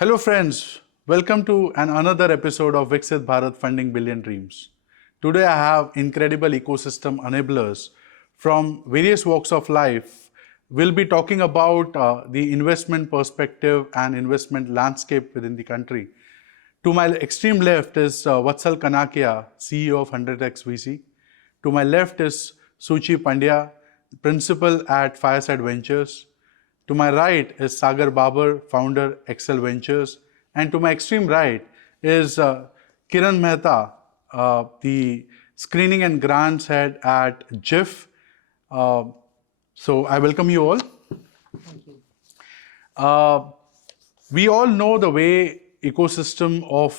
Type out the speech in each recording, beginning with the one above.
Hello friends, welcome to another episode of Viksit Bharat Funding Billion Dreams. Today I have incredible ecosystem enablers from various walks of life. We'll be talking about the investment perspective and investment landscape within the country. To my extreme left is Vatsal Kanakia, CEO of 100x VC. To my left is Suchi Pandya, principal at Fireside Ventures. To my right is Sagar Babar, founder Excel Ventures. And to my extreme right is Kiran Mehta, the screening and grants head at GIF. So I welcome you all. We all know the way ecosystem of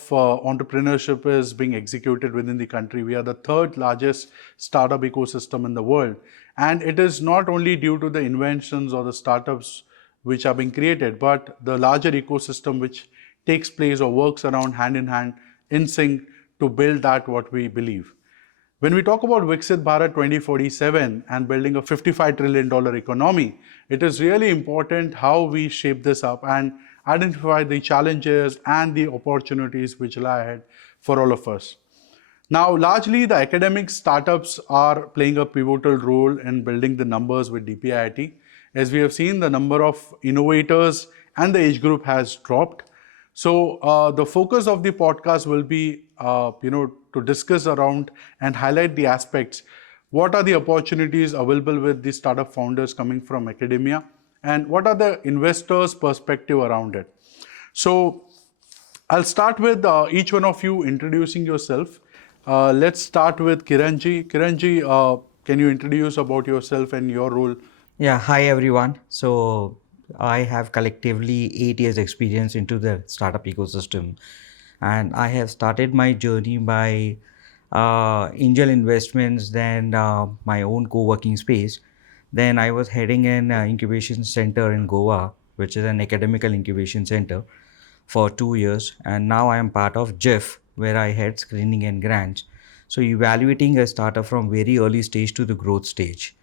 entrepreneurship is being executed within the country. We are the third largest startup ecosystem in the world. And it is not only due to the inventions or the startups which are being created, but the larger ecosystem which takes place or works around hand in sync to build that what we believe. When we talk about Viksit Bharat 2047 and building a $55 trillion economy, it is really important how we shape this up and identify the challenges and the opportunities which lie ahead for all of us. Now, largely the academic startups are playing a pivotal role in building the numbers with DPIIT. As we have seen, the number of innovators and the age group has dropped. So the focus of the podcast will be, to discuss around and highlight the aspects. What are the opportunities available with the startup founders coming from academia, and what are the investors' perspective around it? So I'll start with each one of you introducing yourself. Let's start with Kiranji. Kiranji, can you introduce about yourself and your role? Yeah, hi everyone. So I have collectively 8 years experience into the startup ecosystem, and I have started my journey by angel investments, then my own co-working space. Then I was heading an incubation center in Goa, which is an academical incubation center, for 2 years, and now I am part of GIF, where I head screening and grants. So evaluating a startup from very early stage to the growth stage.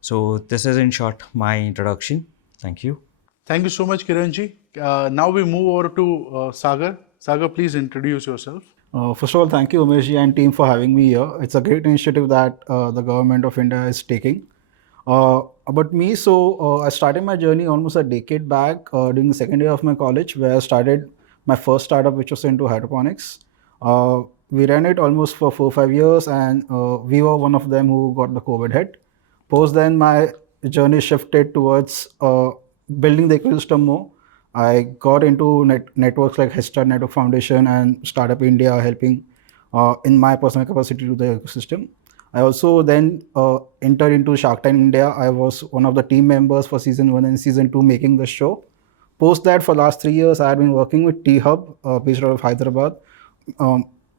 So this is in short my introduction. Thank you. Thank you so much, Kiranji. Now we move over to Sagar. Sagar, please introduce yourself. First of all, thank you, Umeshji and team for having me here. It's a great initiative that the government of India is taking. About me, I started my journey almost a decade back during the second year of my college, where I started my first startup, which was into hydroponics. We ran it almost for 4 or 5 years, and we were one of them who got the COVID hit. Post then, my journey shifted towards building the ecosystem more. I got into networks like Headstart Network Foundation and Startup India, helping in my personal capacity to the ecosystem. I also then entered into Shark Tank India. I was one of the team members for season 1 and season 2 making the show. Post that, for last 3 years, I had been working with T-Hub based out of Hyderabad,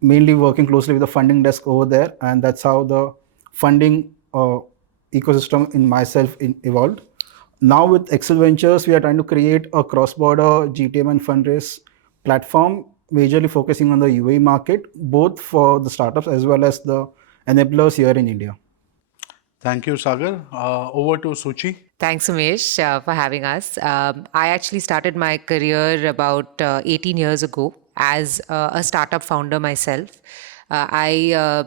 mainly working closely with the funding desk over there. And that's how the funding ecosystem in myself evolved. Now with Excel Ventures, we are trying to create a cross-border GTM and fundraise platform, majorly focusing on the UAE market, both for the startups as well as the enablers here in India. Thank you, Sagar. Over to Suchi. Thanks, Umesh, for having us. I actually started my career about 18 years ago as a startup founder myself. I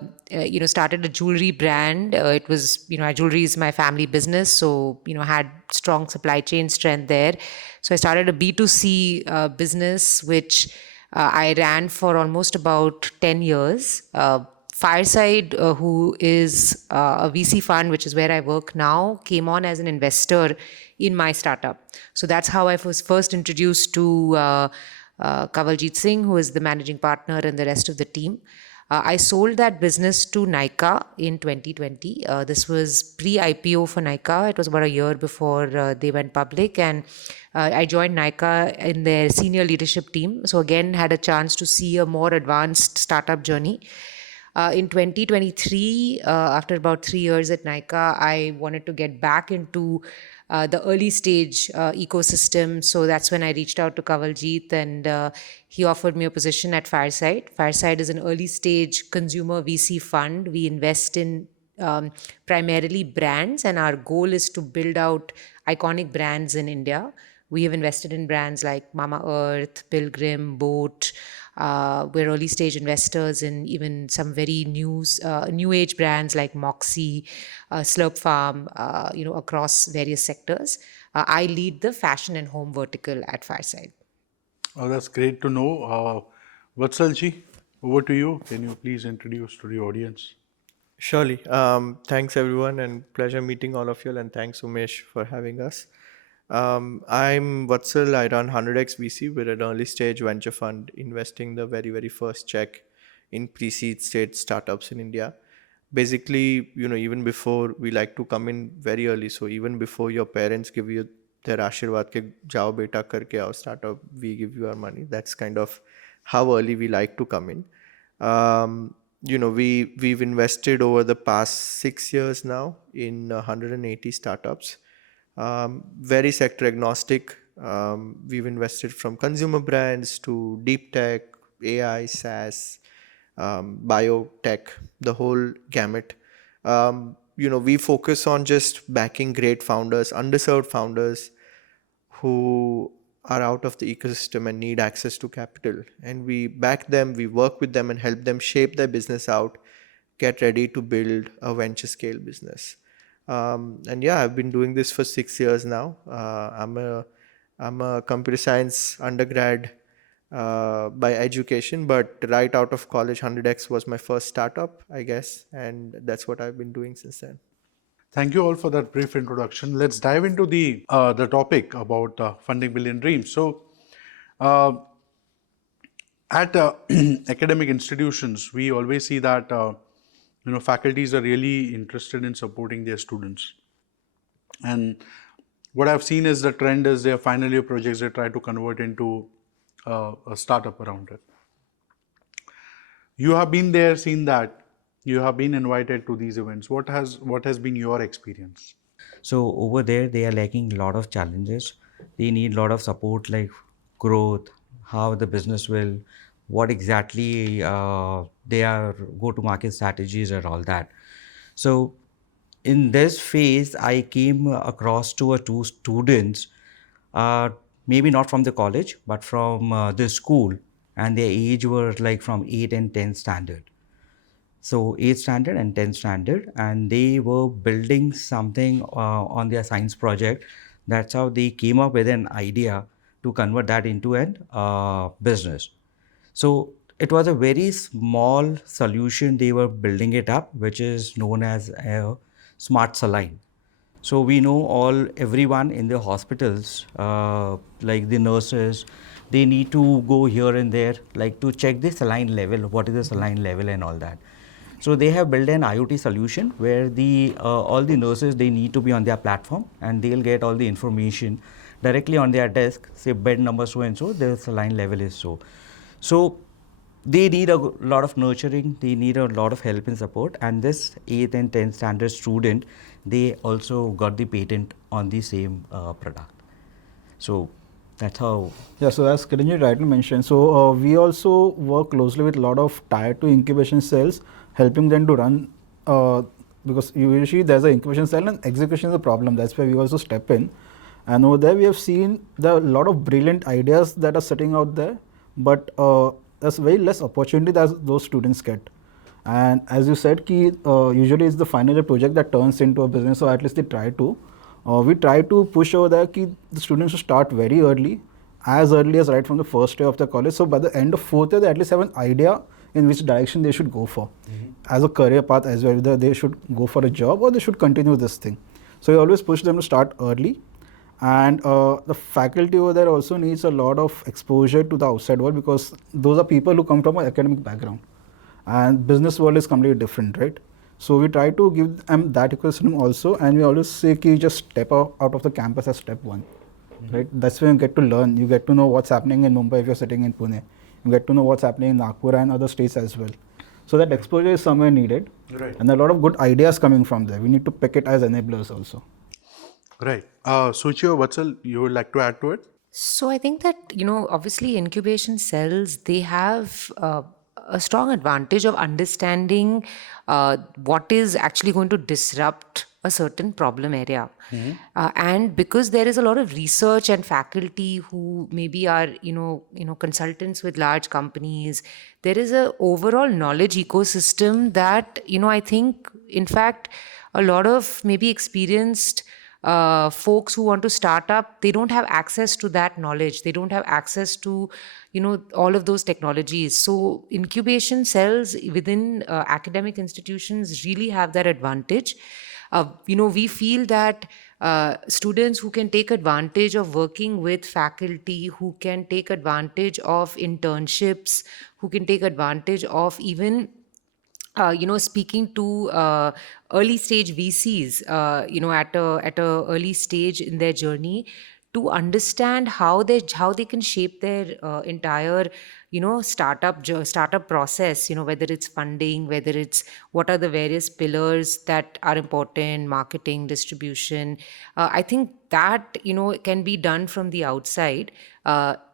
started a jewelry brand. It was, jewelry is my family business, so, had strong supply chain strength there. So I started a B2C business, which I ran for almost about 10 years. Fireside, who is a VC fund, which is where I work now, came on as an investor in my startup. So that's how I was first introduced to Kavaljit Singh, who is the managing partner, and the rest of the team. I sold that business to Nykaa in 2020. This was pre-IPO for Nykaa. It was about a year before they went public, and I joined Nykaa in their senior leadership team. So again, had a chance to see a more advanced startup journey. In 2023, after about 3 years at Nykaa, I wanted to get back into the early stage ecosystem. So that's when I reached out to Kavaljit, and he offered me a position at Fireside. Fireside is an early stage consumer VC fund. We invest in primarily brands, and our goal is to build out iconic brands in India We have invested in brands like Mama Earth, Pilgrim, Boat. We're early stage investors in even some very new age brands like Moxie, Slurp Farm, across various sectors. I lead the fashion and home vertical at Fireside. Oh, that's great to know. Vatsalji, over to you. Can you please introduce to the audience? Surely. Thanks everyone and pleasure meeting all of you and thanks Umesh for having us. I'm Vatsal. I run 100x VC. We're an early stage venture fund investing the very, very first check in pre-seed stage startups in India. Basically, even before we like to come in very early. So even before your parents give you their ashirwad ke jao beta karke aao startup, we give you our money. That's kind of how early we like to come in. We've invested over the past 6 years now in 180 startups. Very sector agnostic. We've invested from consumer brands to deep tech, AI, SaaS, biotech, the whole gamut. We focus on just backing great founders, underserved founders who are out of the ecosystem and need access to capital. And we back them, we work with them and help them shape their business out, get ready to build a venture scale business. And yeah, I've been doing this for 6 years now. I'm a computer science undergrad by education, but right out of college, 100x was my first startup, I guess, and that's what I've been doing since then. Thank you all for that brief introduction. Let's dive into the topic about funding billion dreams. So, at academic institutions, we always see that faculties are really interested in supporting their students. And what I've seen is the trend is their final year projects they try to convert into a startup around it. You have been there, seen that. You have been invited to these events. What has been your experience? So over there, they are lacking a lot of challenges. They need a lot of support, like growth, how the business will, what exactly their go-to-market strategies and all that. So in this phase, I came across two students, maybe not from the college, but from the school, and their age were like from 8 and 10 standard. So 8th standard and 10th standard, and they were building something on their science project. That's how they came up with an idea to convert that into a business. So it was a very small solution they were building it up, which is known as a smart saline. So we know everyone in the hospitals, like the nurses, they need to go here and there, like to check the saline level, what is the saline level and all that. So they have built an IoT solution where all the nurses, they need to be on their platform and they'll get all the information directly on their desk, say bed number so and so, the saline level is so. So they need a lot of nurturing, they need a lot of help and support, and this 8th and 10th standard student, they also got the patent on the same product. So that's how. Yeah, so as Kiranji rightly mentioned, so we also work closely with a lot of tier 2 incubation cells, helping them to run, because usually there's an incubation cell and execution is a problem. That's why we also step in. And over there we have seen there are a lot of brilliant ideas that are sitting out there, but there's very less opportunity that those students get. And as you said, usually it's the final year project that turns into a business, or at least they try to. We try to push over there the students should start very early as right from the first year of the college. So by the end of 4th year, they at least have an idea in which direction they should go for as a career path as well, whether they should go for a job or they should continue this thing. So we always push them to start early. And the faculty over there also needs a lot of exposure to the outside world, because those are people who come from an academic background and business world is completely different, right? So we try to give them that ecosystem also, and we always say ki just step out of the campus as step one, right? That's when you get to learn. You get to know what's happening in Mumbai if you're sitting in Pune. You get to know what's happening in Nagpur and other states as well. So that exposure is somewhere needed, Right. and a lot of good ideas coming from there. We need to pick it as enablers also. Right. Suchi or Vatsal, you would like to add to it? So I think that, obviously incubation cells, they have a strong advantage of understanding what is actually going to disrupt a certain problem area. And because there is a lot of research and faculty who maybe are, consultants with large companies, there is a overall knowledge ecosystem that, I think, in fact, a lot of maybe experienced folks who want to start up, they don't have access to that knowledge. They don't have access to, all of those technologies. So incubation cells within academic institutions really have that advantage. We feel that students who can take advantage of working with faculty, who can take advantage of internships, who can take advantage of even speaking to early stage VCs, at a early stage in their journey, to understand how they can shape their entire startup process. Whether it's funding, whether it's what are the various pillars that are important, marketing, distribution. I think that can be done from the outside.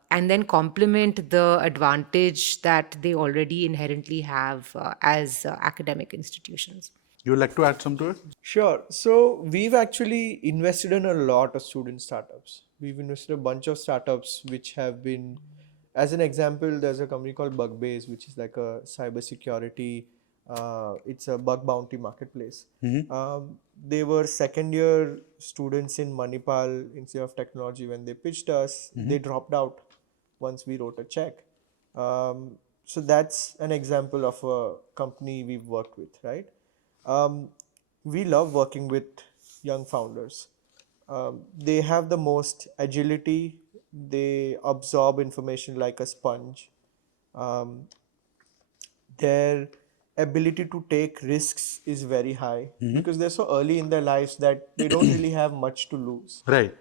And then complement the advantage that they already inherently have as academic institutions. You would like to add some to it? Sure. So we've actually invested in a lot of student startups. We've invested a bunch of startups which have been, as an example, there's a company called Bugbase, which is like a cybersecurity. It's a bug bounty marketplace. They were second year students in Manipal Institute of Technology. When they pitched us, they dropped out once we wrote a check. So that's an example of a company we've worked with, right? We love working with young founders. They have the most agility. They absorb information like a sponge. Their ability to take risks is very high because they're so early in their lives that they don't really have much to lose. Right.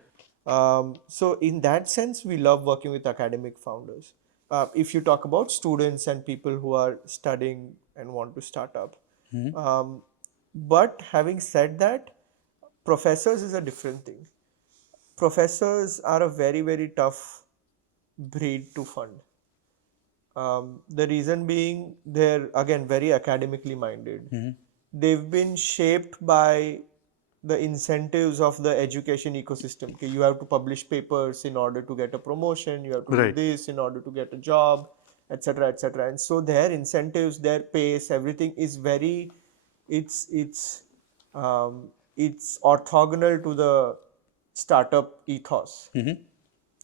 So in that sense, we love working with academic founders. If you talk about students and people who are studying and want to start up. But having said that, professors is a different thing. Professors are a very, very tough breed to fund. The reason being they're again very academically minded. They've been shaped by the incentives of the education ecosystem. Okay, you have to publish papers in order to get a promotion, you have to do Right. this in order to get a job, etc., etc. And so their incentives, their pace, everything is very, it's orthogonal to the startup ethos.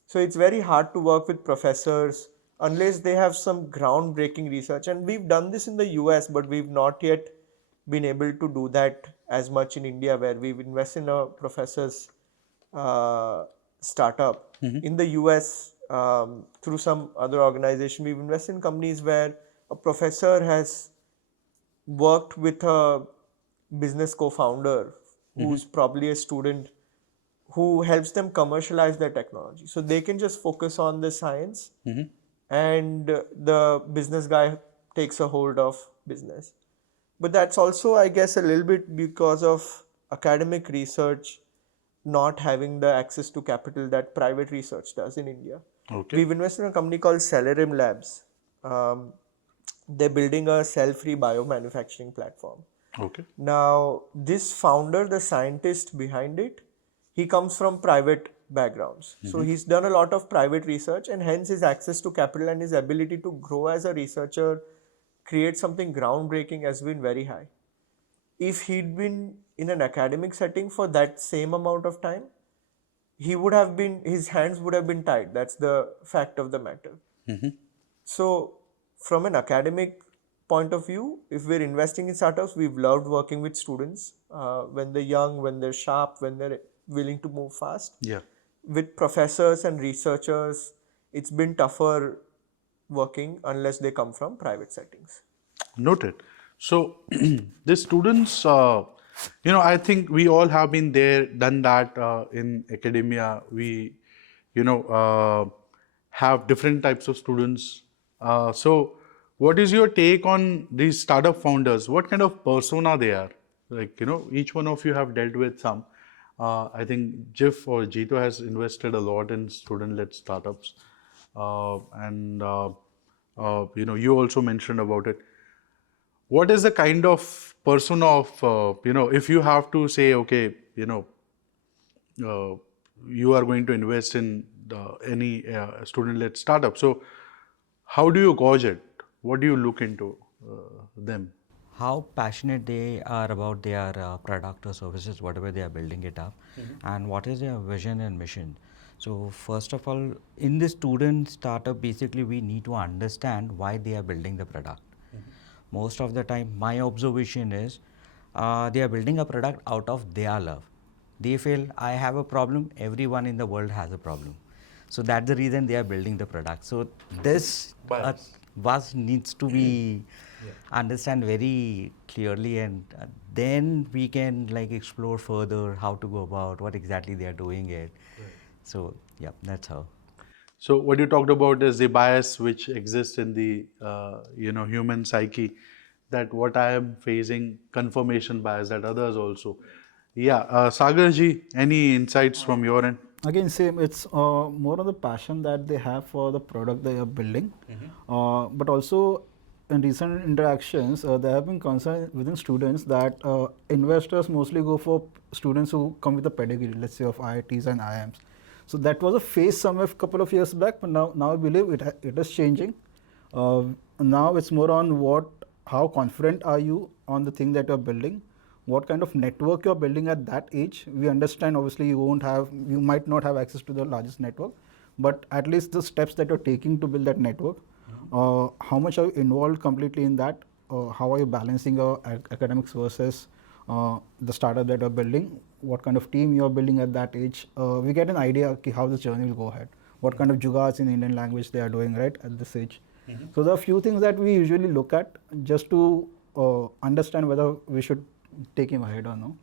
So it's very hard to work with professors unless they have some groundbreaking research. And we've done this in the US, but we've not yet been able to do that as much in India, where we've invested in a professor's startup. In the US, through some other organization, we've invested in companies where a professor has worked with a business co-founder who's probably a student, who helps them commercialize their technology. So they can just focus on the science and the business guy takes a hold of business. But that's also, I guess, a little bit because of academic research not having the access to capital that private research does in India. Okay. We've invested in a company called Celerim Labs. They're building a cell-free biomanufacturing platform. Okay. Now, this founder, the scientist behind it, he comes from private backgrounds. So he's done a lot of private research, and hence his access to capital and his ability to grow as a researcher, create something groundbreaking, has been very high. If he'd been in an academic setting for that same amount of time, his hands would have been tied. That's the fact of the matter. So from an academic point of view, if we're investing in startups, we've loved working with students when they're young, when they're sharp, when they're willing to move fast. Yeah. With professors and researchers, it's been tougher working unless they come from private settings. Noted. So the students, I think we all have been there, done that in academia. We, have different types of students. So what is your take on these startup founders? What kind of persona they are? Like, each one of you have dealt with some. I think Jif or Jito has invested a lot in student-led startups. You also mentioned about it. what is the kind of persona of, if you have to say, okay, you are going to invest in any student-led startup. So how do you gauge it? What do you look into them? How passionate they are about their product or services, whatever they are building it up, and what is their vision and mission. So first of all, in the student startup, basically we need to understand why they are building the product. Most of the time, my observation is they are building a product out of their love. They feel I have a problem, everyone in the world has a problem. So that's the reason they are building the product. So this was needs to be understand very clearly, and then we can like explore further how to go about what exactly they are doing it. So yeah, that's how. So what you talked about is the bias which exists in the human psyche, that what I am facing, confirmation bias, that others also. Yeah, Sagar ji, any insights from your end? Again, same. It's more of the passion that they have for the product they are building, but also in recent interactions, there have been concern within students that investors mostly go for students who come with a pedigree, let's say of IITs and IIMs. So that was a phase somewhere a couple of years back, but now I believe it is changing. Now it's more on how confident are you on the thing that you're building, what kind of network you're building at that age. We understand obviously you might not have access to the largest network, but at least the steps that you're taking to build that network, how much are you involved completely in that, how are you balancing your academics versus the startup that you're building, what kind of team you're building at that age. We get an idea how this journey will go ahead, what kind of jugads in Indian language they are doing right at this age. So there are a few things that we usually look at just to understand whether we should take him ahead or no.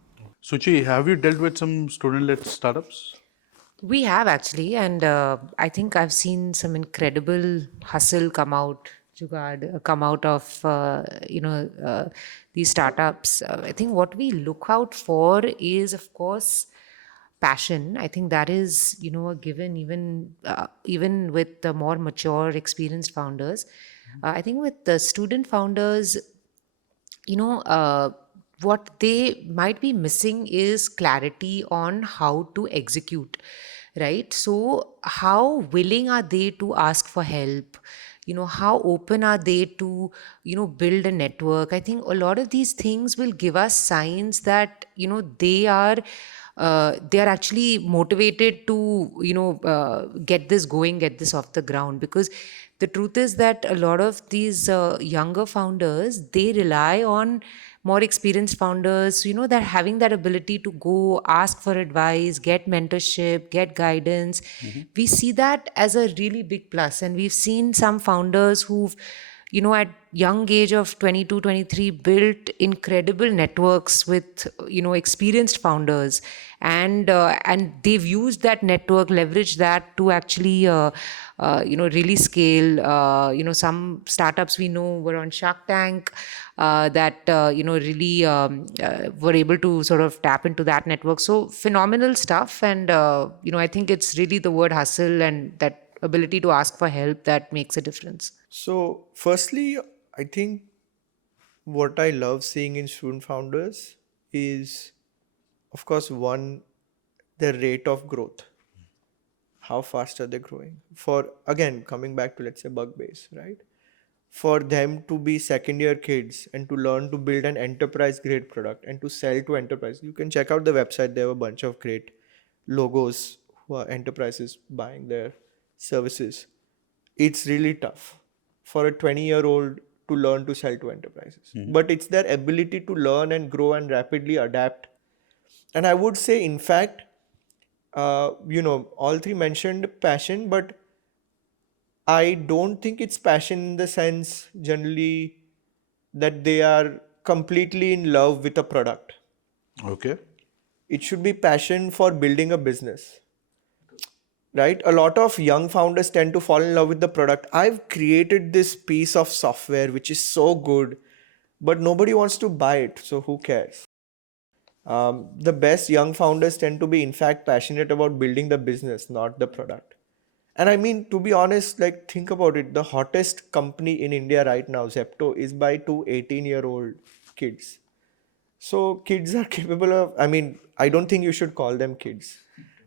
Suchi, have you dealt with some student-led startups? We have actually, and I think I've seen some incredible hustle come out, jugaad, come out of these startups. I think what we look out for is, of course, passion. I think that is a given, even with the more mature, experienced founders. I think with the student founders, what they might be missing is clarity on how to execute, right? So how willing are they to ask for help? How open are they to build a network? I think a lot of these things will give us signs that they are actually motivated to get this going, get this off the ground. Because the truth is that a lot of these younger founders, they rely on more experienced founders, that having that ability to go ask for advice, get mentorship, get guidance. We see that as a really big plus. And we've seen some founders who've at young age of 22, 23, built incredible networks with, experienced founders. And they've used that network, leveraged that to actually, really scale. Some startups we know were on Shark Tank that, really were able to sort of tap into that network. So phenomenal stuff. And, I think it's really the word hustle and that ability to ask for help that makes a difference. So, firstly, I think what I love seeing in student founders is, of course, one, the rate of growth. How fast are they growing? For, again, coming back to, let's say, Bugbase, right? For them to be second year kids and to learn to build an enterprise grade product and to sell to enterprise. You can check out the website. There are a bunch of great logos who are enterprises buying their services. It's really tough for a 20-year-old to learn to sell to enterprises. But it's their ability to learn and grow and rapidly adapt. And I would say, in fact, all three mentioned passion, but I don't think it's passion in the sense generally that they are completely in love with a product. Okay. It should be passion for building a business. Right? A lot of young founders tend to fall in love with the product. I've created this piece of software which is so good, but nobody wants to buy it. So who cares? The best young founders tend to be, in fact, passionate about building the business, not the product. And I mean, to be honest, like think about it, the hottest company in India right now, Zepto, is by two 18-year-old kids. So kids are capable of, I mean, I don't think you should call them kids.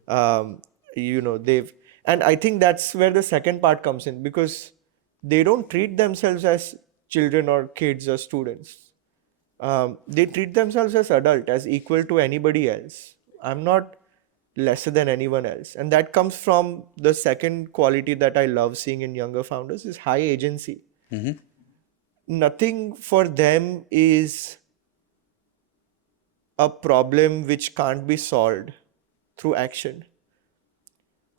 They've, and I think that's where the second part comes in, because they don't treat themselves as children or kids or students. They treat themselves as adult, as equal to anybody else. I'm not lesser than anyone else. And that comes from the second quality that I love seeing in younger founders is high agency. Nothing for them is a problem which can't be solved through action.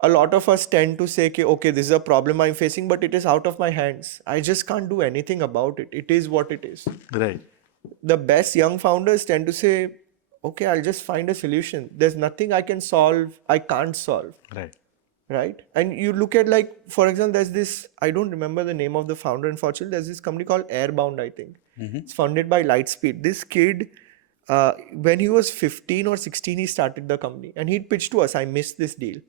A lot of us tend to say, okay, this is a problem I'm facing, but it is out of my hands. I just can't do anything about it. It is what it is. Right. The best young founders tend to say, okay, I'll just find a solution. There's nothing I can solve, I can't solve. Right. Right? And you look at, like, for example, there's this, I don't remember the name of the founder, unfortunately, there's this company called Airbound, I think. It's funded by Lightspeed. This kid, when he was 15 or 16, he started the company and he pitched to us, I missed this deal.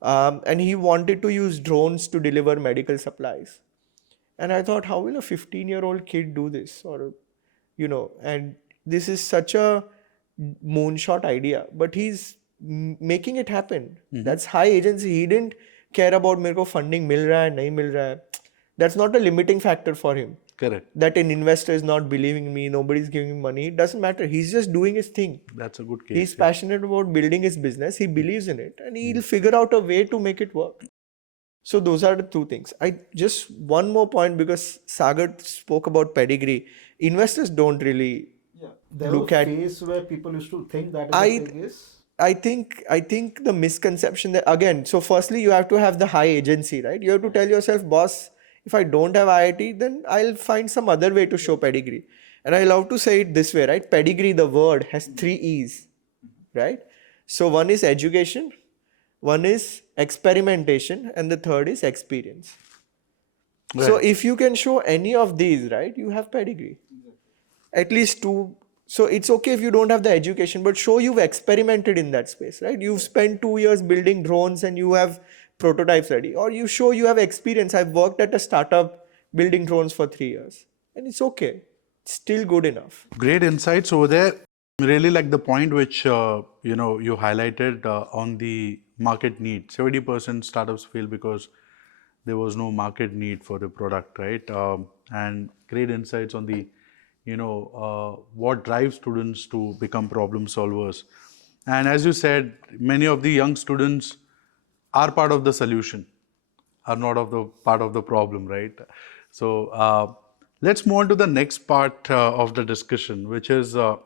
And he wanted to use drones to deliver medical supplies. And I thought, how will a 15-year-old kid do this? Or, and this is such a moonshot idea, but he's making it happen. That's high agency. He didn't care about मेरे को funding मिल रहा है नहीं मिल रहा है. That's not a limiting factor for him. Correct. That an investor is not believing me, nobody's giving him money. It doesn't matter. He's just doing his thing. That's a good case. He's passionate about building his business. He believes in it, and he'll figure out a way to make it work. So those are the two things. I just one more point, because Sagar spoke about pedigree. Investors don't really There look was at. a phase where people used to think that is the case. I think the misconception that, again, so firstly you have to have the high agency, right? You have to tell yourself, boss, if I don't have IIT, then I'll find some other way to show pedigree. And I love to say it this way, right? Pedigree, the word, has 3 E's, right? So one is education, one is experimentation, and the third is experience. Right. So if you can show any of these, right, you have pedigree. At least 2. So it's okay if you don't have the education, but show you've experimented in that space, right? You've spent 2 years building drones and you have prototypes ready, or you show you have experience. I've worked at a startup building drones for 3 years, and it's okay. It's still good enough. Great insights over there. Really like the point which you highlighted on the market need. 70% startups fail because there was no market need for the product, right? And great insights on the what drives students to become problem solvers. And as you said, many of the young students are part of the solution, are not of the part of the problem, right? So let's move on to the next part of the discussion, which is a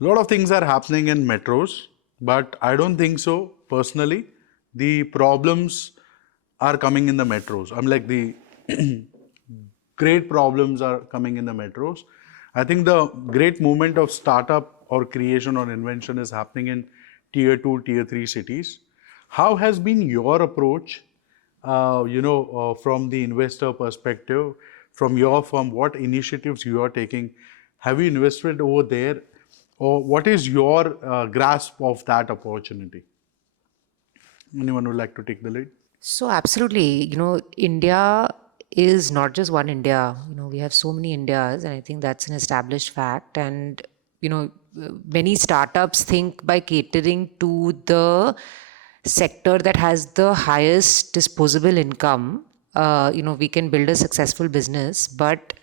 lot of things are happening in metros, but I don't think so personally. The problems are coming in the metros. I'm like the great problems are coming in the metros. I think the great movement of startup or creation or invention is happening in tier 2, tier 3 cities. How has been your approach, from the investor perspective, from your firm, what initiatives you are taking? Have you invested over there, or what is your grasp of that opportunity? Anyone would like to take the lead? So absolutely, India is not just one India. We have so many Indias, and I think that's an established fact. And many startups think by catering to the sector that has the highest disposable income, we can build a successful business. But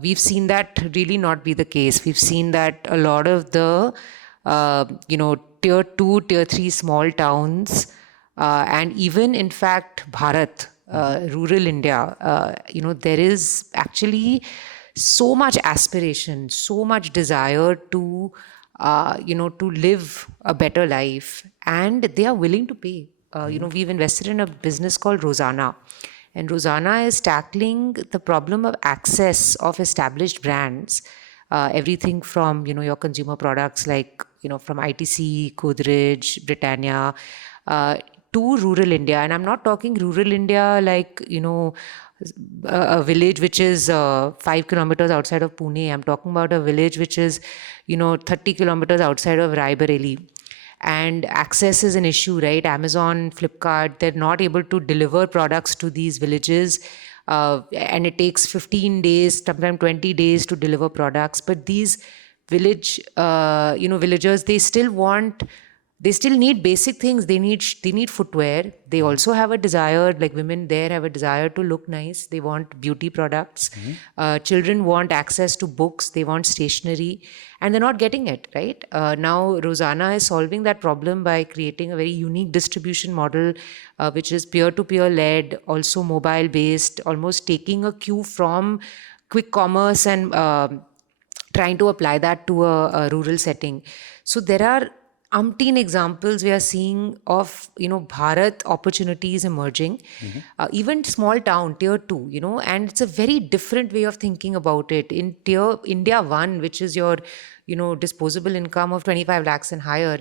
we've seen that really not be the case. We've seen that a lot of the tier 2, tier 3 small towns, and even in fact Bharat, rural India, there is actually so much aspiration, so much desire to to live a better life, and they are willing to pay. We've invested in a business called Rosanna, and Rosanna is tackling the problem of access of established brands, everything from your consumer products like from ITC, Godrej, Britannia, to rural India. And I'm not talking rural India like, a village which is 5 kilometers outside of Pune. I'm talking about a village which is, 30 kilometers outside of Rae Bareli. and access is an issue, right? Amazon, Flipkart, they're not able to deliver products to these villages. And it takes 15 days, sometimes 20 days to deliver products. But these villagers, they still need basic things. They need footwear. They also have a desire, like women there have a desire to look nice. They want beauty products. Children want access to books. They want stationery, and they're not getting it, right? Now Rosanna is solving that problem by creating a very unique distribution model, which is peer-to-peer led, also mobile based, almost taking a cue from quick commerce and trying to apply that to a rural setting. So there are umpteen examples we are seeing of, Bharat opportunities emerging, even small town, tier 2, and it's a very different way of thinking about it. In tier India 1, which is your, disposable income of 25 lakhs and higher,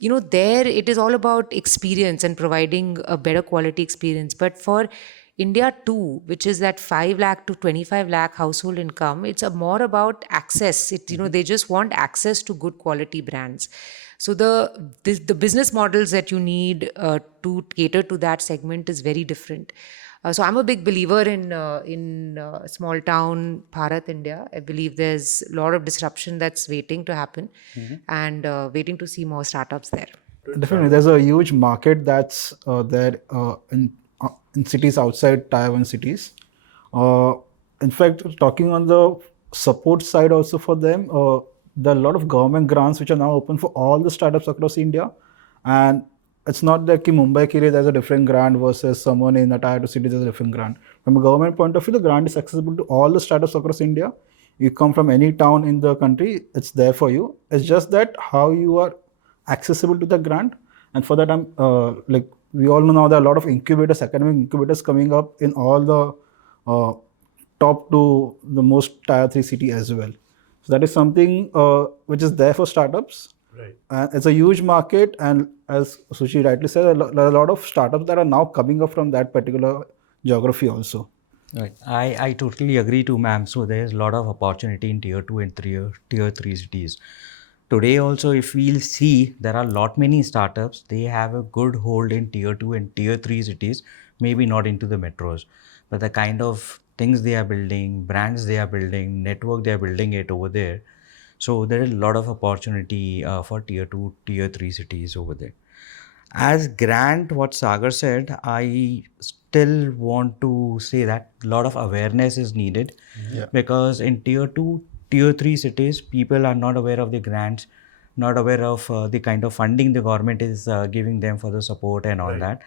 there it is all about experience and providing a better quality experience. But for India 2, which is that 5 lakh to 25 lakh household income, it's more about access. They just want access to good quality brands. So the business models that you need to cater to that segment is very different. So I'm a big believer in small town Bharat, India. I believe there's a lot of disruption that's waiting to happen, and waiting to see more startups there. Definitely, there's a huge market that's there in cities outside Tier 1 cities. In fact, talking on the support side also for them, there are a lot of government grants which are now open for all the startups across India. And it's not that in Mumbai Kiri there's a different grant versus someone in a Tier 2 city there's a different grant. From a government point of view, the grant is accessible to all the startups across India. You come from any town in the country, it's there for you. It's just that how you are accessible to the grant. And for that, we all know now there are a lot of incubators, academic incubators coming up in all the top to the most Tier 3 city as well. So that is something which is there for startups. Right. And it's a huge market, and as Sushi rightly said, there are a lot of startups that are now coming up from that particular geography also. Right. I totally agree to ma'am. So there's a lot of opportunity in tier 2 and tier 3 cities. Today also, if we'll see, there are lot many startups. They have a good hold in tier 2 and tier 3 cities, maybe not into the metros. But the kind of things they are building, brands they are building, network they are building it over there. So there is a lot of opportunity for tier 2, tier 3 cities over there. As Grant, what Sagar said, I still want to say that a lot of awareness is needed, because in tier 2, tier 3 cities, people are not aware of the grants, not aware of the kind of funding the government is giving them for the support and all that.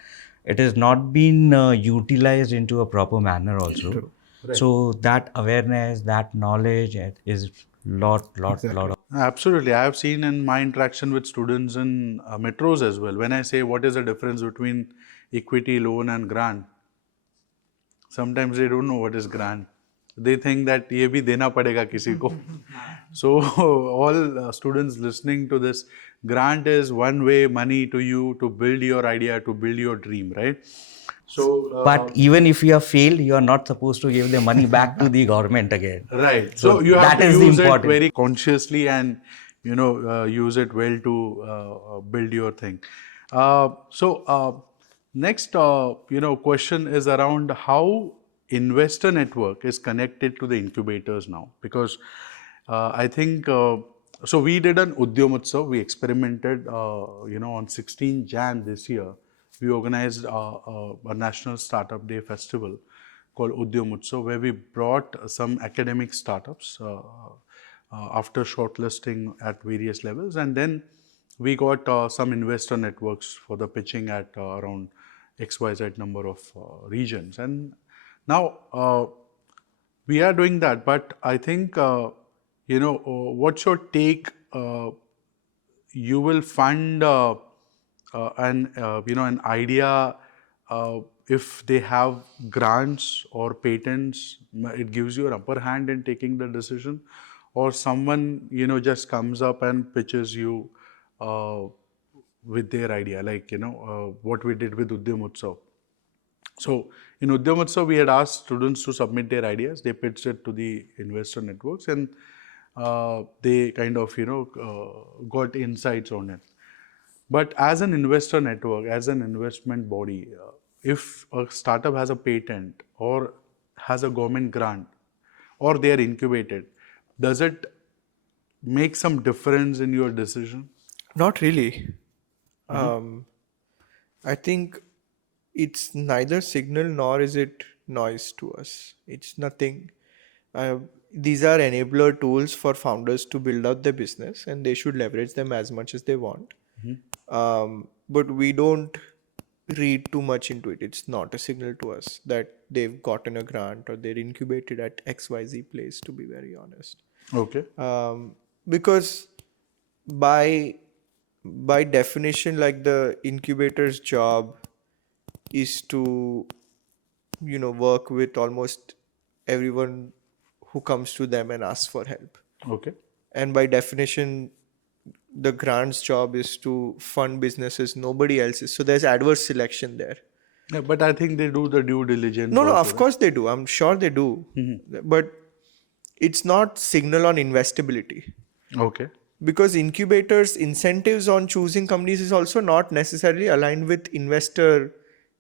It has not been utilized into a proper manner also. So that awareness, that knowledge is lot of. Absolutely. I have seen in my interaction with students in metros as well. When I say what is the difference between equity, loan and grant, sometimes they don't know what is grant. They think that ye bhi dena padega kisi ko. So all students listening to this, grant is one way money to you to build your idea, to build your dream, right? So, But even if you have failed, you are not supposed to give the money back to the government again. right. So you have that to is use it important. very consciously and use it well to build your thing. Next question is around how investor network is connected to the incubators now, because I think so we did an Udyamotsav. We experimented on 16 Jan this year. We organized a national startup day festival called Udyamotsav, where we brought some academic startups after shortlisting at various levels, and then we got some investor networks for the pitching at around XYZ number of regions. And now we are doing that, but I think what's your take? You will fund an idea if they have grants or patents, it gives you an upper hand in taking the decision, or someone just comes up and pitches you with their idea, like what we did with Udyamotsav. So in Udyamotsav, we had asked students to submit their ideas. They pitched it to the investor networks, and they kind of got insights on it. But as an investor network, as an investment body, if a startup has a patent or has a government grant or they are incubated, does it make some difference in your decision? Not really. I think it's neither signal nor is it noise to us. It's nothing. These are enabler tools for founders to build out their business, and they should leverage them as much as they want. But we don't read too much into it. It's not a signal to us that they've gotten a grant or they're incubated at XYZ place, to be very honest. Okay. Because by definition, like, the incubator's job is to work with almost everyone who comes to them and asks for help, Okay. and by definition the grant's job is to fund businesses nobody else's, so there's adverse selection there. Yeah, but I think they do the due diligence. No, also, of course they do, I'm sure they do. But it's not signal on investability, Okay. because incubators' incentives on choosing companies is also not necessarily aligned with investor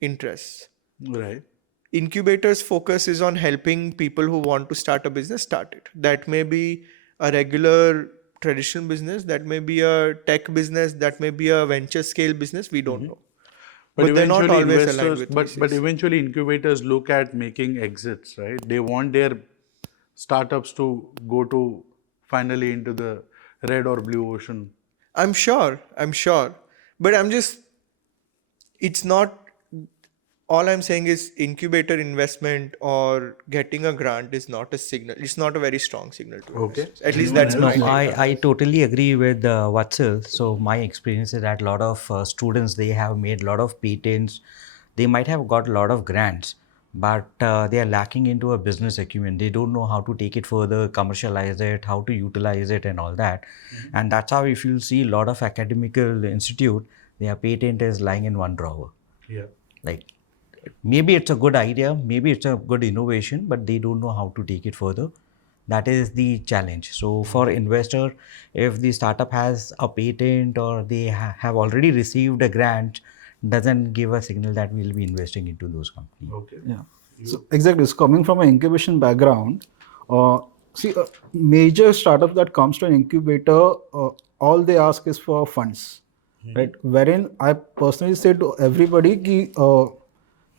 interests. Right. Incubators' focus is on helping people who want to start a business start it. That may be a regular traditional business, that may be a tech business, that may be a venture scale business, we don't know. But they're not eventually always aligned investors, with but VCs. eventually incubators look at making exits, right? They want their startups to go to finally into the red or blue ocean. I'm sure. But it's not, all I'm saying is incubator investment or getting a grant is not a signal. It's not a very strong signal to investors. At least that's No, my idea. I totally agree with Vatsal. So my experience is that a lot of students, they have made a lot of patents. They might have got a lot of grants, but they are lacking into a business acumen. They don't know how to take it further, commercialize it, how to utilize it and all that. And that's how, if you see a lot of academical institute, their patent is lying in one drawer. Yeah. Like, maybe it's a good idea, maybe it's a good innovation, but they don't know how to take it further. That is the challenge. So for investor, if the startup has a patent or they have already received a grant, doesn't give a signal that we'll be investing into those companies. Okay. Yeah. So exactly, it's coming from an incubation background. See, a major startup that comes to an incubator, all they ask is for funds, right? Wherein I personally say to everybody,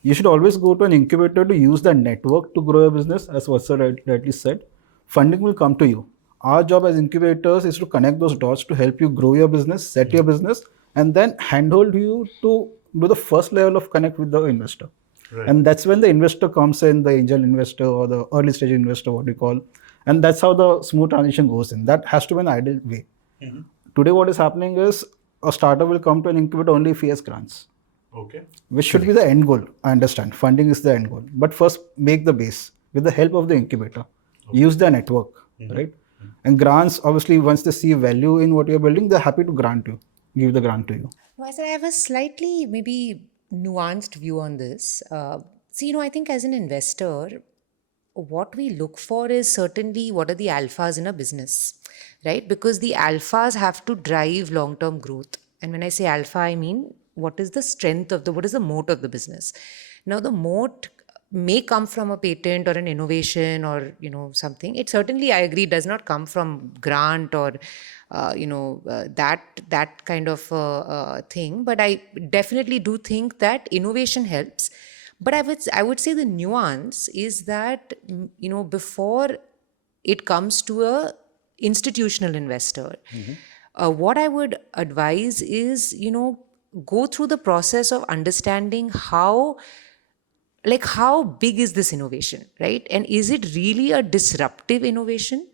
you should always go to an incubator to use the network to grow your business. As Vatsal rightly said, funding will come to you. Our job as incubators is to connect those dots to help you grow your business, set your business, and then handhold you to do the first level of connect with the investor. Right. And that's when the investor comes in, the angel investor or the early stage investor, what we call. And that's how the smooth transition goes in. That has to be an ideal way. Today, what is happening is a startup will come to an incubator only if he has grants. Okay. Which should be the end goal. I understand. Funding is the end goal. But first, make the base with the help of the incubator. Use the network, right? And grants, obviously, once they see value in what you're building, they're happy to grant you, give the grant to you. No, I said I have a slightly maybe nuanced view on this. See, I think as an investor, what we look for is certainly what are the alphas in a business, right? Because the alphas have to drive long-term growth. And when I say alpha, I mean what is the strength of what is the moat of the business? Now, the moat may come from a patent or an innovation or, something. It certainly, I agree, does not come from grant or, that kind of thing. But I definitely do think that innovation helps. But I would say the nuance is that, before it comes to a institutional investor, what I would advise is, go through the process of understanding how big is this innovation, right? And is it really a disruptive innovation?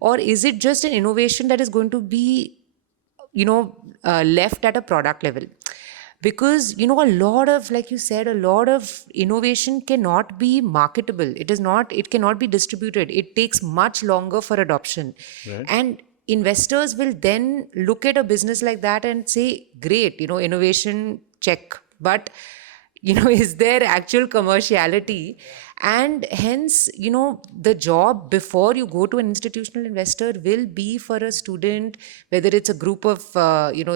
Or is it just an innovation that is going to be, left at a product level? Because, a lot of, like you said, a lot of innovation cannot be marketable. It cannot be distributed. It takes much longer for adoption. Right. And investors will then look at a business like that and say, great, innovation, check. But, is there actual commerciality? And hence, the job before you go to an institutional investor will be for a student, whether it's a group of,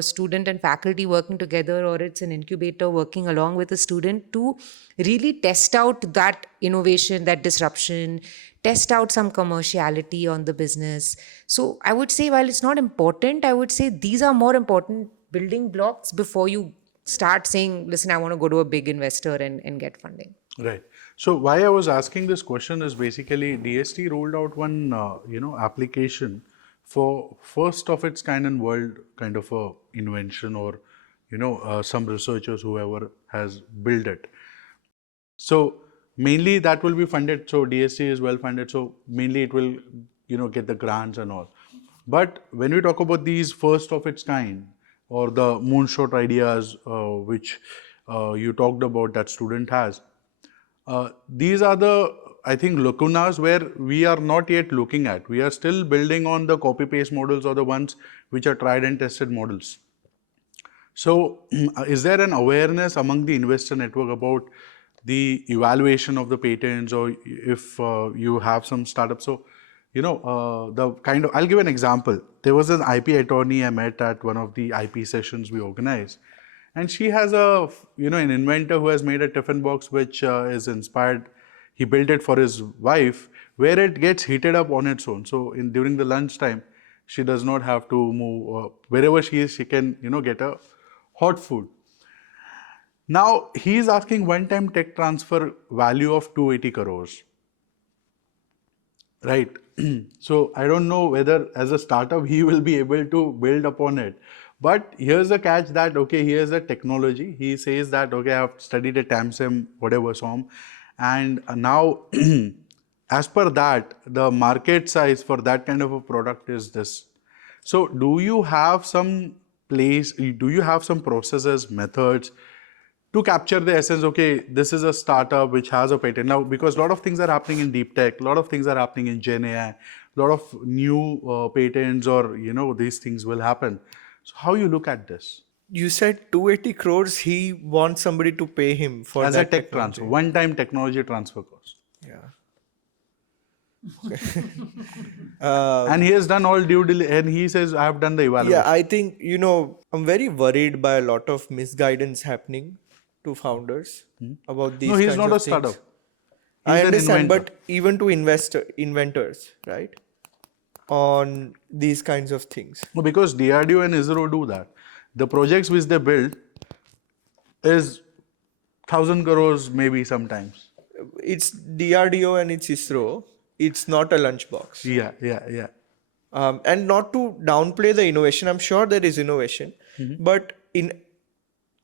student and faculty working together, or it's an incubator working along with a student, to really test out that innovation, that disruption, test out some commerciality on the business. So I would say, while it's not important, I would say these are more important building blocks before you start saying, listen, I want to go to a big investor and get funding. Right. So why I was asking this question is basically DST rolled out one, application for first of its kind in world kind of a invention, or, some researchers, whoever has built it. So mainly that will be funded. So DST is well funded. So mainly it will, get the grants and all. But when we talk about these first of its kind, or the moonshot ideas, which you talked about that student has, these are the, I think, lacunas where we are not yet looking at. We are still building on the copy-paste models, or the ones which are tried and tested models. So is there an awareness among the investor network about the evaluation of the patents, or if you have some startups? So, the kind of, I'll give an example. There was an IP attorney I met at one of the IP sessions we organized. And she has an inventor who has made a tiffin box which is inspired. He built it for his wife, where it gets heated up on its own. So during the lunchtime, she does not have to move. Wherever she is, she can, get a hot food. Now, he is asking one-time tech transfer value of 280 crores. Right. So I don't know whether as a startup he will be able to build upon it. But here's the catch that, okay, here's the technology. He says that, okay, I have studied a TAMSIM, whatever SOM. And now, as per that, the market size for that kind of a product is this. So do you have some processes, methods to capture the essence? Okay, this is a startup which has a patent. Now, because a lot of things are happening in deep tech, a lot of things are happening in Gen AI, a lot of new patents, or, these things will happen. So how you look at this? You said 280 crores, he wants somebody to pay him for as that a tech technology. transfer, one-time technology transfer cost. Yeah. And he has done all due diligence, and he says, I have done the evaluation. Yeah, I think, I'm very worried by a lot of misguidance happening to founders about these No, he's kinds not of a startup. things. He's I an understand, inventor. but even to inventors, right, on these kinds of things. No, because DRDO and ISRO do that. The projects which they build is 1,000 crores maybe sometimes. It's DRDO and it's ISRO. It's not a lunchbox. Yeah. And not to downplay the innovation, I'm sure there is innovation, but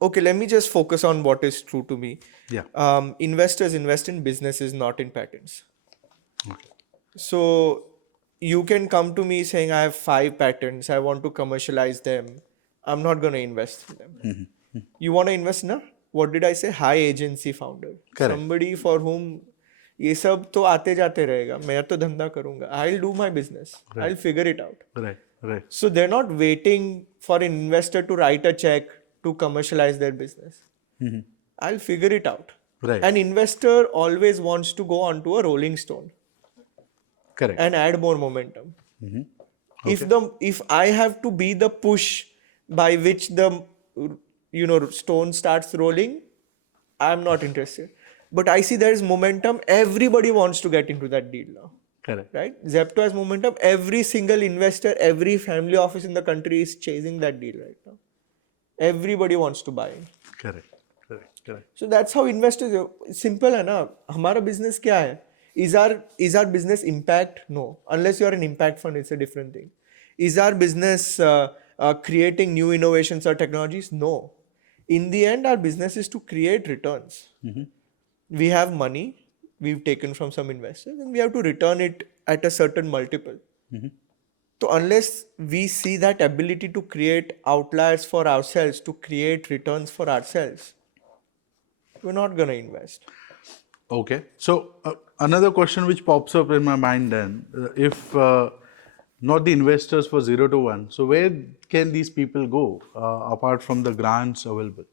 okay, let me just focus on what is true to me. Yeah. Investors invest in businesses, not in patents. Okay. So you can come to me saying, I have 5 patents, I want to commercialize them. I'm not going to invest in them. You want to invest in a, what did I say? High agency founder. Correct. Somebody for whom ये सब तो आते जाते रहेगा, मैं तो धंधा करूंगा. I'll do my business. Right. I'll figure it out. Right. So they're not waiting for an investor to write a check to commercialize their business. I'll figure it out. Right. An investor always wants to go onto a rolling stone. Correct. And add more momentum. If I have to be the push by which the stone starts rolling, I'm not interested. But I see there is momentum. Everybody wants to get into that deal now. Correct. Right? Zepto has momentum. Every single investor, every family office in the country is chasing that deal right now. Everybody wants to buy in. Correct. So that's how investors. Simple है ना. हमारा business क्या है? Is our business impact? No. Unless you are an impact fund, it's a different thing. Is our business creating new innovations or technologies? No. In the end, our business is to create returns. We have money we've taken from some investors, and we have to return it at a certain multiple. So unless we see that ability to create outliers for ourselves, to create returns for ourselves, we're not going to invest. Okay. So another question which pops up in my mind then, if not the investors for 0 to 1, so where can these people go apart from the grants available?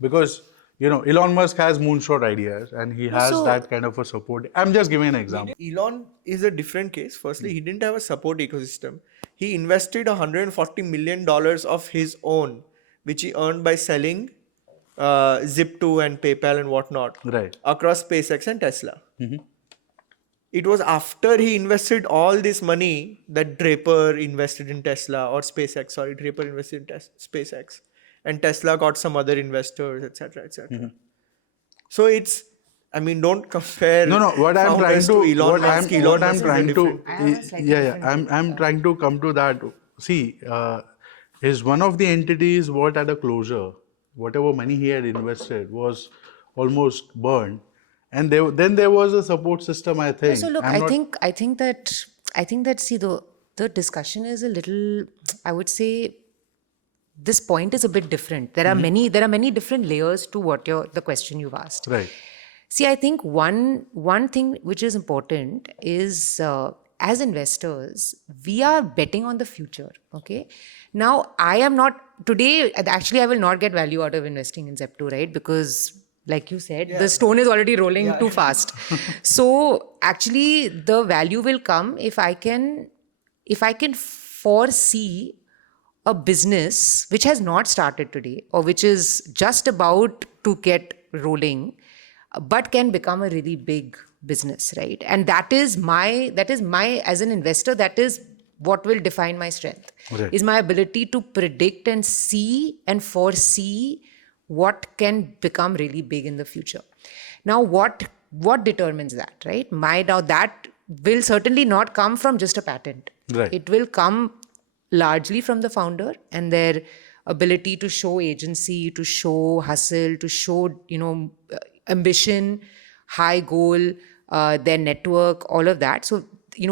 Because, Elon Musk has moonshot ideas and he has so- that kind of a support. I'm just giving an example. Elon is a different case. Firstly, he didn't have a support ecosystem. He invested $140 million of his own, which he earned by selling Zip2 and PayPal and whatnot Right. across SpaceX and Tesla. It was after he invested all this money that Draper invested in Tesla or SpaceX. Sorry, Draper invested in SpaceX, and Tesla got some other investors, etc., etc. So it's, I mean, don't compare. No, what I'm trying founders to, Elon what Musk. I'm, Elon what I'm Musk is a trying to, different- I have a slightly different I'm trying to come to that. See, is one of the entities what had a closure, whatever money he had invested was almost burned, and then there was a support system. I think. So look, I'm not- I think that see the discussion is a little, I would say, this point is a bit different. There are many different layers to the question you've asked. Right. See, I think one thing which is important is as investors, we are betting on the future. Okay. Now, I am not today. Actually, I will not get value out of investing in Zepto, right? Because, like you said, the stone is already rolling too fast. So, actually, the value will come if I can foresee a business which has not started today or which is just about to get rolling, but can become a really big business, right? And that is my as an investor, that is what will define my strength. Right. Is my ability to predict and see and foresee what can become really big in the future. Now, what determines that, right? Now that will certainly not come from just a patent. Right. It will come largely from the founder and their ability to show agency, to show hustle, to show, ambition, high goal, their network, all of that. So,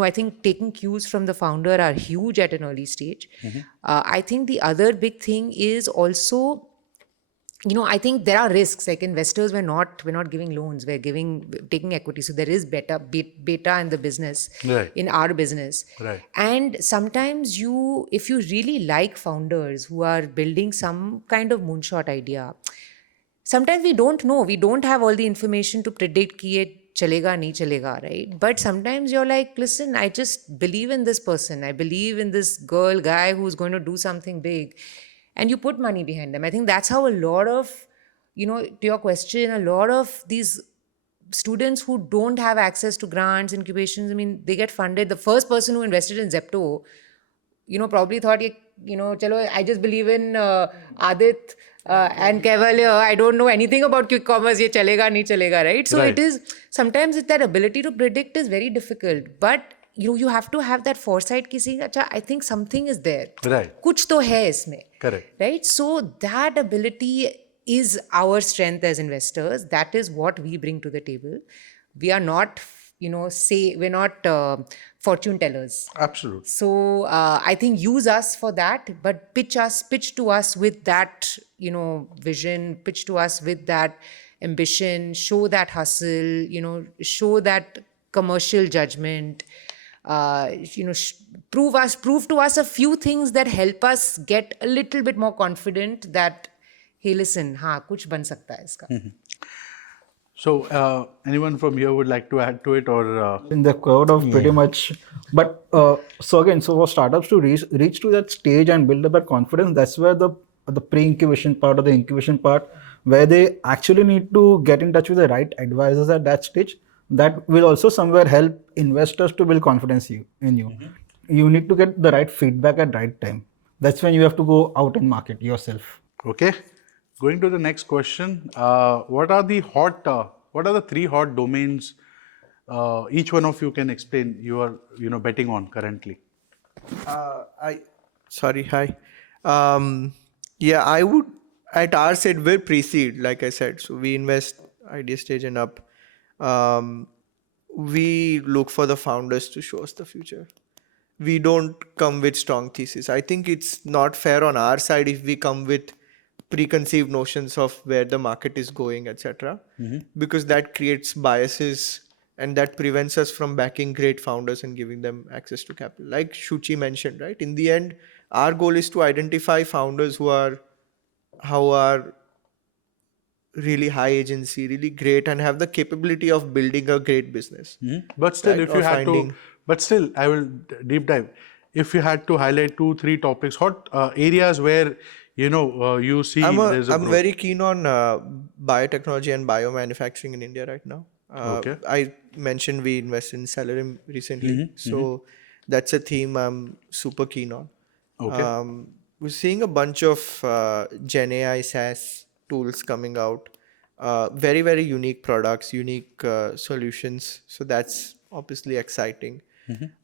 I think taking cues from the founder are huge at an early stage. I think the other big thing is also, I think there are risks. Like investors, we're not giving loans, we're taking equity. So there is beta in the business, Right. in our business. Right. And sometimes if you really like founders who are building some kind of moonshot idea, sometimes we don't know. We don't have all the information to predict ki ye chalega, nahi chalega, right? But sometimes you're like, listen, I just believe in this person. I believe in this girl, guy who's going to do something big. And you put money behind them. I think that's how a lot of, to your question, a lot of these students who don't have access to grants, incubations, I mean, they get funded. The first person who invested in Zepto, probably thought, chalo, I just believe in Adit and Cavalier. I don't know anything about quick commerce. Ye chalega, nahi chalega, right? So Right. it is, sometimes that ability to predict is very difficult. But you have to have that foresight ki saying, acha, I think something is there. Right. Kuch to hai isme. Correct. Right? So that ability is our strength as investors. That is what we bring to the table. We are not, we're not fortune tellers. Absolutely. So I think use us for that, but pitch to us with that, vision, pitch to us with that ambition, show that hustle, show that commercial judgment, prove to us a few things that help us get a little bit more confident that, hey, listen, kuch ban sakta hai iska. So, anyone from here would like to add to it, or In the crowd of pretty much, but so for startups to reach to that stage and build up that confidence, that's where the pre-incubation part or the incubation part, where they actually need to get in touch with the right advisors at that stage. That will also somewhere help investors to build confidence in you. You need to get the right feedback at right time. That's when you have to go out and market yourself. okay? Going to the next question. What are the three hot domains each one of you can explain you are betting on currently? Hi. I would, at our side, we're pre-seed, like I said. So we invest idea stage and up. We look for the founders to show us the future. We don't come with strong thesis. I think it's not fair on our side if we come with preconceived notions of where the market is going, etc. Because that creates biases and that prevents us from backing great founders and giving them access to capital. Like Shuchi mentioned, right? In the end, our goal is to identify founders who are really high agency, really great, and have the capability of building a great business. But still, Right, if you or had finding- to, but still, I will deep dive. If you had to highlight 2, 3 topics, what areas where you see there's a I'm growth? very keen on biotechnology and biomanufacturing in India right now. Okay. I mentioned we invested in Celerim recently, so that's a theme I'm super keen on. Okay. We're seeing a bunch of Gen AI SaaS tools coming out, very, very unique products, unique solutions. So that's obviously exciting.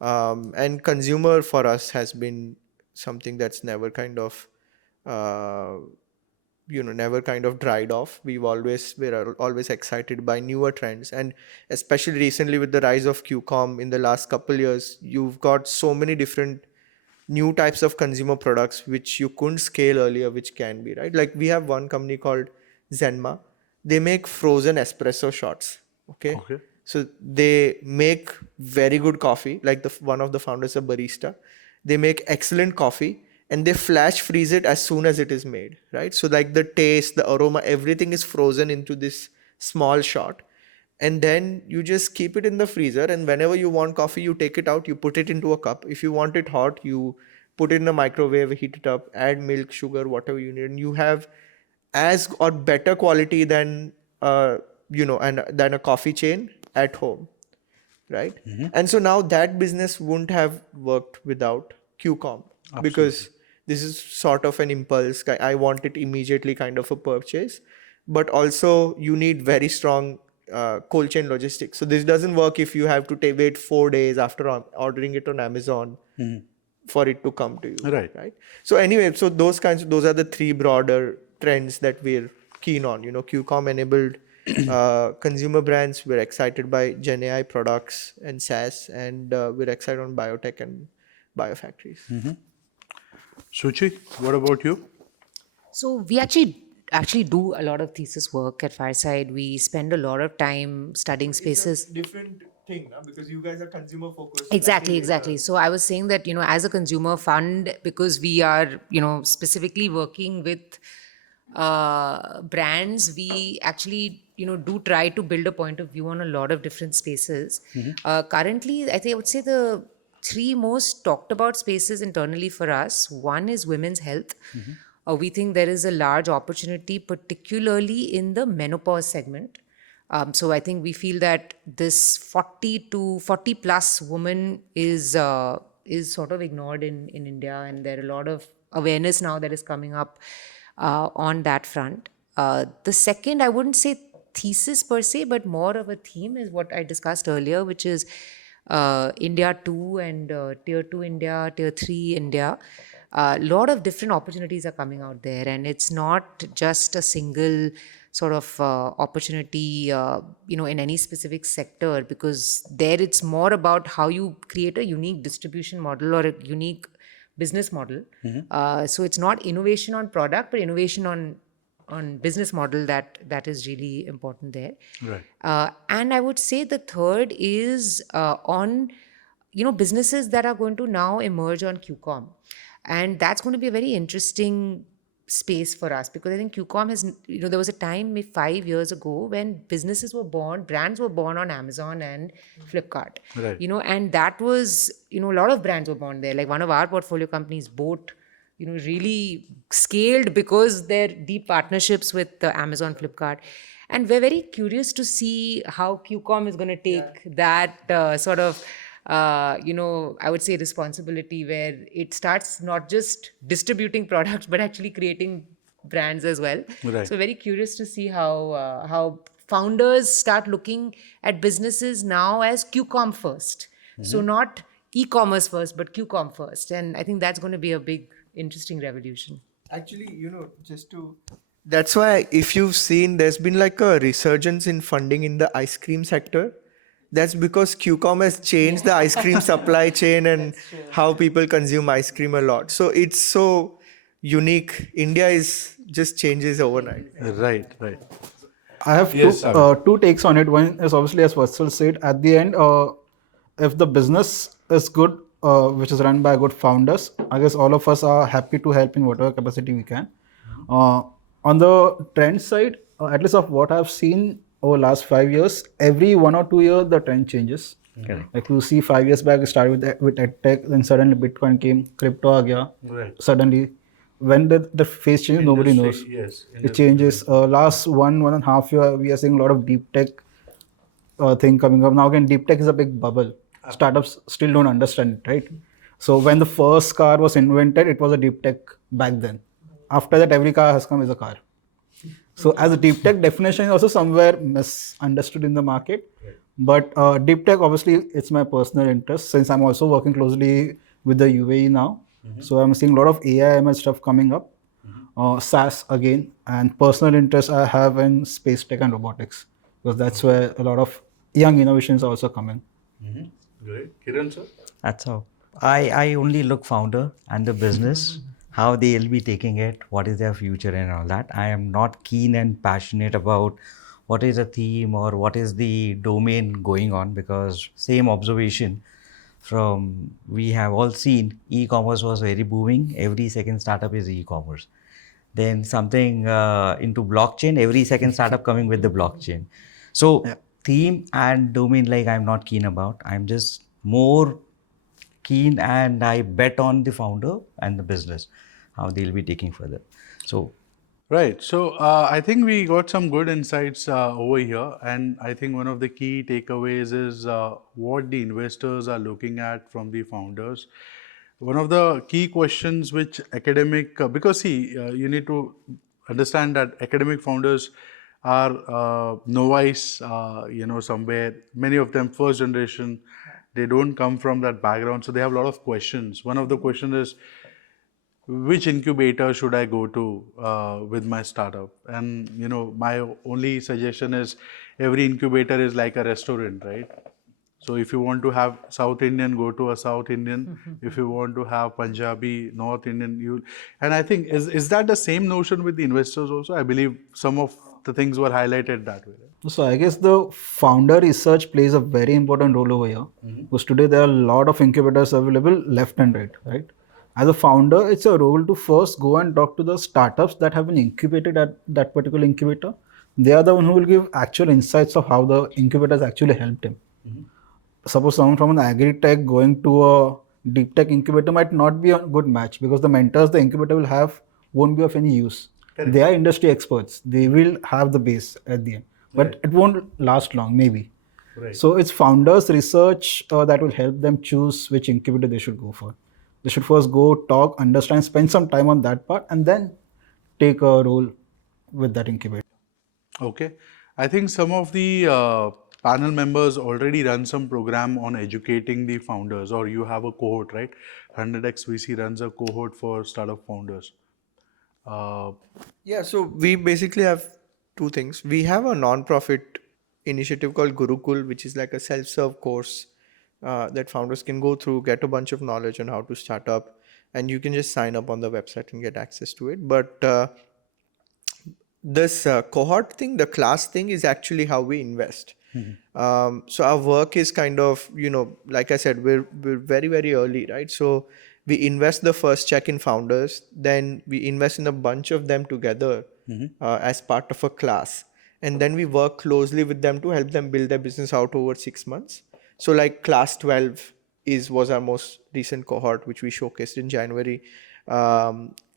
And consumer for us has been something that's never kind of uh, never kind of dried off. We're always excited by newer trends, and especially recently with the rise of QCOM in the last couple years, you've got so many different new types of consumer products which you couldn't scale earlier, which can be right. Like we have one company called Zenma. They make frozen espresso shots. Okay. Okay. So they make very good coffee. Like one of the founders, a barista. They make excellent coffee and they flash freeze it as soon as it is made. Right. So like the taste, the aroma, everything is frozen into this small shot. And then you just keep it in the freezer, and whenever you want coffee, you take it out, you put it into a cup. If you want it hot, you put it in the microwave, heat it up, add milk, sugar, whatever you need, and you have as or better quality than and than a coffee chain at home, right? And so now that business wouldn't have worked without QCOM, because this is sort of an impulse. I want it immediately kind of a purchase, but also you need very strong cold chain logistics. So this doesn't work if you have to wait 4 days after ordering it on Amazon for it to come to you. Right. So anyway, so those are the three broader trends that we're keen on. QCOM enabled consumer brands. We're excited by Gen AI products and SaaS, and we're excited on biotech and biofactories. Suchi, what about you? So we actually do a lot of thesis work at Fireside. We spend a lot of time studying spaces. Different thing, because you guys are consumer focused. Exactly. So I was saying that, as a consumer fund, because we are, specifically working with brands, we actually, do try to build a point of view on a lot of different spaces. Currently, I would say the three most talked about spaces internally for us. One is women's health. We think there is a large opportunity, particularly in the menopause segment. So I think we feel that this 40 plus woman is sort of ignored in India, and there are a lot of awareness now that is coming up on that front. The second, I wouldn't say thesis per se, but more of a theme is what I discussed earlier, which is India 2 and Tier 2 India, Tier 3 India. A lot of different opportunities are coming out there, and it's not just a single sort of opportunity, in any specific sector, because there it's more about how you create a unique distribution model or a unique business model. So it's not innovation on product, but innovation on business model that is really important there. Right. And I would say the third is on businesses that are going to now emerge on QCOM. And that's going to be a very interesting space for us, because I think QCOM has, there was a time 5 years ago when businesses were born, brands were born on Amazon and Flipkart. Right. And that was, a lot of brands were born there. Like one of our portfolio companies, Boat, really scaled because their deep partnerships with Amazon, Flipkart. And we're very curious to see how QCOM is going to take that sort of I would say responsibility, where it starts not just distributing products, but actually creating brands as well. Right. So very curious to see how founders start looking at businesses now as QCOM first. So not e-commerce first, but QCOM first. And I think that's going to be a big, interesting revolution. Actually, that's why if you've seen, there's been like a resurgence in funding in the ice cream sector. That's because QCOM has changed the ice cream supply chain and how people consume ice cream a lot. So it's so unique. India just changes overnight. Right. I have Yes, two takes on it. One is obviously, as Vatsal said, at the end, if the business is good, which is run by good founders, I guess all of us are happy to help in whatever capacity we can. On the trend side, at least of what I've seen over last 5 years, every 1 or 2 years the trend changes. Correct. Like you see, 5 years back it started with edtech, then suddenly Bitcoin came, crypto aa gaya. Right. Suddenly, when the phase changes, nobody knows. Yes. It changes. Last 1.5 year, we are seeing a lot of deep tech thing coming up. Now again, deep tech is a big bubble. Startups still don't understand it, right? So when the first car was invented, it was a deep tech back then. After that, every car has come as a car. So as a deep tech definition is also somewhere misunderstood in the market. But deep tech, obviously, it's my personal interest since I'm also working closely with the UAE now. So I'm seeing a lot of AI ML stuff coming up. SaaS again, and personal interest I have in space tech and robotics because that's where a lot of young innovations are also coming. Great. Kiran, sir? That's how. I only look founder and the business, how they'll be taking it, what is their future and all that. I am not keen and passionate about what is the theme or what is the domain going on because same observation from we have all seen e-commerce was very booming. Every second startup is e-commerce. Then something into blockchain, every second startup coming with the blockchain. So theme and domain like I'm not keen about. I'm just more keen and I bet on the founder and the business, how they'll be taking further. So Right. So I think we got some good insights over here, and I think one of the key takeaways is what the investors are looking at from the founders. One of the key questions which academic, because see, you need to understand that academic founders are novice, somewhere. Many of them first generation, they don't come from that background, so they have a lot of questions. One of the questions is, which incubator should I go to with my startup? And my only suggestion is every incubator is like a restaurant, right? So if you want to have South Indian, go to a South Indian. If you want to have Punjabi, North Indian, and I think is that the same notion with the investors also? I believe some of the things were highlighted that way. Right? So I guess the founder research plays a very important role over here because today there are a lot of incubators available left and right? As a founder, it's a role to first go and talk to the startups that have been incubated at that particular incubator. They are the one who will give actual insights of how the incubators actually helped him. Suppose someone from an agri-tech going to a deep tech incubator might not be a good match because the mentors the incubator will have won't be of any use. Correct. They are industry experts. They will have the base at the end, but it won't last long, maybe. Right. So it's founders' research that will help them choose which incubator they should go for. They should first go talk, understand, spend some time on that part, and then take a role with that incubator. Okay. I think some of the panel members already run some program on educating the founders, or you have a cohort, right? 100x VC runs a cohort for startup founders. Yeah, so we basically have two things. We have a non-profit initiative called Gurukul, which is like a self-serve course that founders can go through, get a bunch of knowledge on how to start up, and you can just sign up on the website and get access to it. But this cohort thing, the class thing, is actually how we invest. So our work is kind of, like I said, we're very, very early, right? So we invest the first check in founders, then we invest in a bunch of them together as part of a class. And then we work closely with them to help them build their business out over 6 months. So like class 12 was our most recent cohort, which we showcased in January.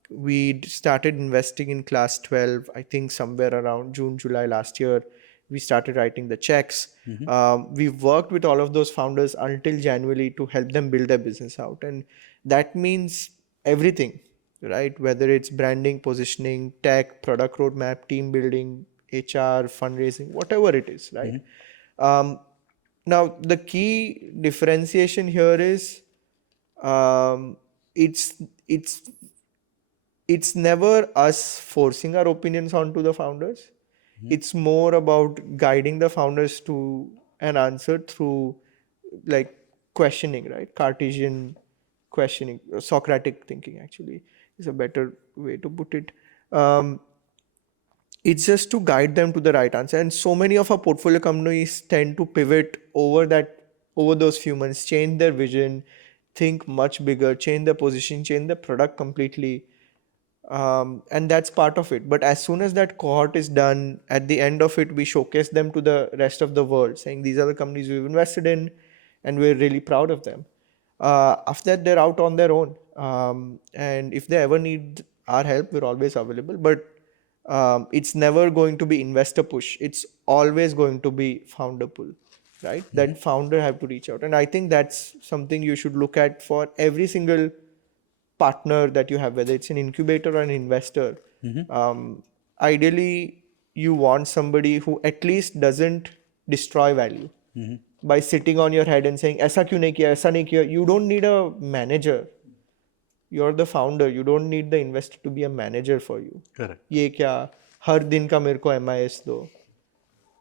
We started investing in class 12, I think somewhere around June, July last year. We started writing the checks. We worked with all of those founders until January to help them build their business out. And that means everything, right? Whether it's branding, positioning, tech, product roadmap, team building, HR, fundraising, whatever it is, right? Now, the key differentiation here is it's never us forcing our opinions onto the founders. It's more about guiding the founders to an answer through like questioning, right? Cartesian questioning, Socratic thinking actually is a better way to put it. It's just to guide them to the right answer. And so many of our portfolio companies tend to pivot over those few months, change their vision, think much bigger, change their position, change their product completely. And that's part of it. But as soon as that cohort is done, at the end of it, we showcase them to the rest of the world, saying these are the companies we've invested in, and we're really proud of them. After that, they're out on their own. And if they ever need our help, we're always available. But it's never going to be investor push. It's always going to be founder pull, right? That founder have to reach out. And I think that's something you should look at for every single partner that you have, whether it's an incubator or an investor. Ideally, you want somebody who at least doesn't destroy value by sitting on your head and saying, "Aisa kyun nahi kiya? Aisa nahi kiya?" You don't need a manager. You're the founder. You don't need the investor to be a manager for you. Correct. ये क्या हर दिन का मेरे को MIS दो,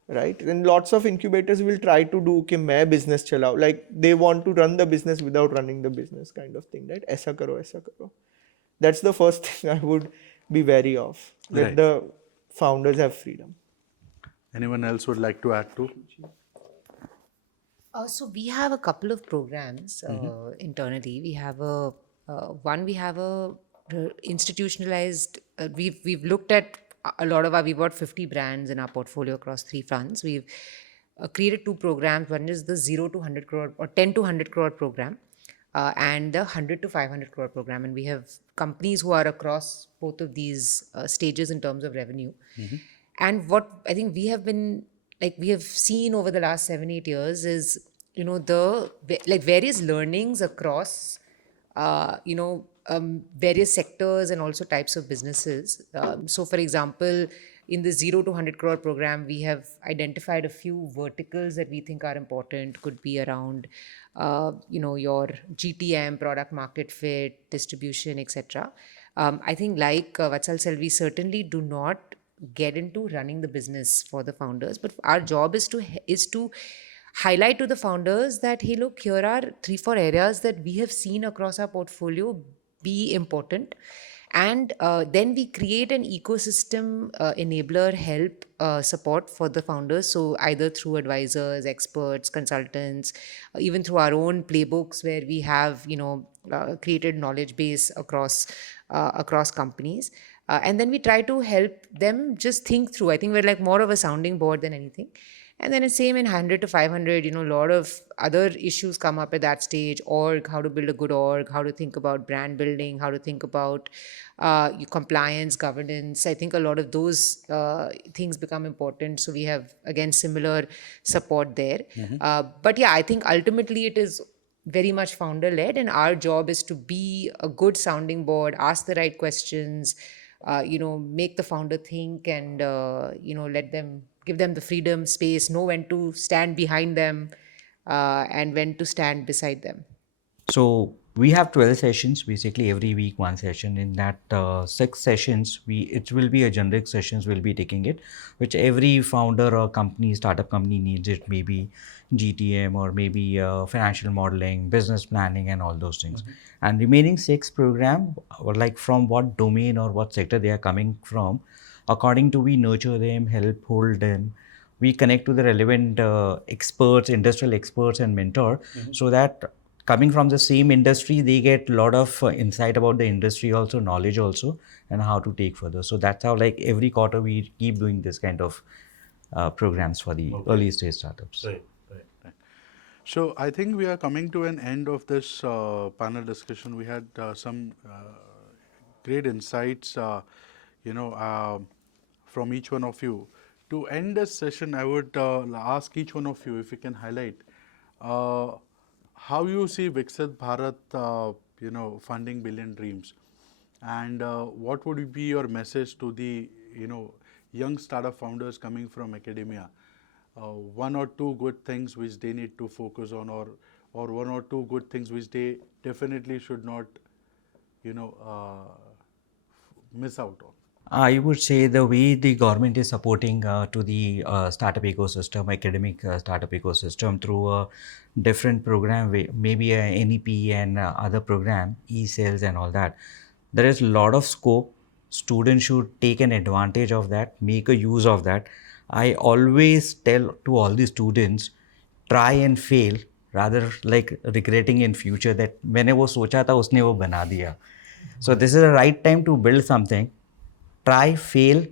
right? And lots of incubators will try to do कि मैं business चलाऊं, like they want to run the business without running the business kind of thing, right? ऐसा करो ऐसा करो. That's the first thing I would be wary of. Let Right. the founders have freedom. Anyone else would like to add to? So we have a couple of programs internally. We have a institutionalized. We've looked at a lot of we've got 50 brands in our portfolio across 3 fronts. We've created 2 programs. One is the 0 to 100 crore or 10 to 100 crore program, and the 100 to 500 crore program. And we have companies who are across both of these stages in terms of revenue. And what I think we have seen over the last 7-8 years is, the various learnings across, various sectors and also types of businesses. So for example, in the 0 to 100 crore program, we have identified a few verticals that we think are important. Could be around, your GTM, product market fit, distribution, etc. I think like Vatsal said, we certainly do not get into running the business for the founders, but our job is to highlight to the founders that, hey, look, here are 3-4 areas that we have seen across our portfolio be important, and then we create an ecosystem enabler help support for the founders. So either through advisors, experts, consultants, even through our own playbooks where we have created knowledge base across companies. And then we try to help them just think through. I think we're like more of a sounding board than anything. And then it's same in 100 to 500, a lot of other issues come up at that stage. Org, how to build a good org, how to think about brand building, how to think about compliance, governance. I think a lot of those things become important. So we have, again, similar support there. But yeah, I think ultimately it is very much founder led, and our job is to be a good sounding board, ask the right questions, make the founder think, and give them the freedom, space, know when to stand behind them and when to stand beside them. So we have 12 sessions, basically every week 1 session. In that 6 sessions, it will be a generic sessions we'll be taking it, which every founder or startup company needs it, maybe GTM or maybe financial modeling, business planning and all those things. And remaining 6 program, or like from what domain or what sector they are coming from, according to we nurture them, help hold them. We connect to the relevant experts, industrial experts and mentor, so that coming from the same industry, they get a lot of insight about the industry also, knowledge also, and how to take further. So that's how like every quarter we keep doing this kind of programs for the early stage startups. Right. So I think we are coming to an end of this panel discussion. We had some great insights, from each one of you. To end this session, I would ask each one of you if you can highlight how you see Viksit Bharat, funding billion dreams, and what would be your message to the, young startup founders coming from academia? 1 or 2 good things which they need to focus on, or 1 or 2 good things which they definitely should not, miss out on. I would say the way the government is supporting to the startup ecosystem, academic startup ecosystem through a different program, maybe a NEP and other program, e-sales and all that. There is a lot of scope. Students should take an advantage of that, make a use of that. I always tell to all the students, try and fail rather like regretting in future that मैंने वो सोचा था उसने वो बना दिया. So this is the right time to build something. Try, fail.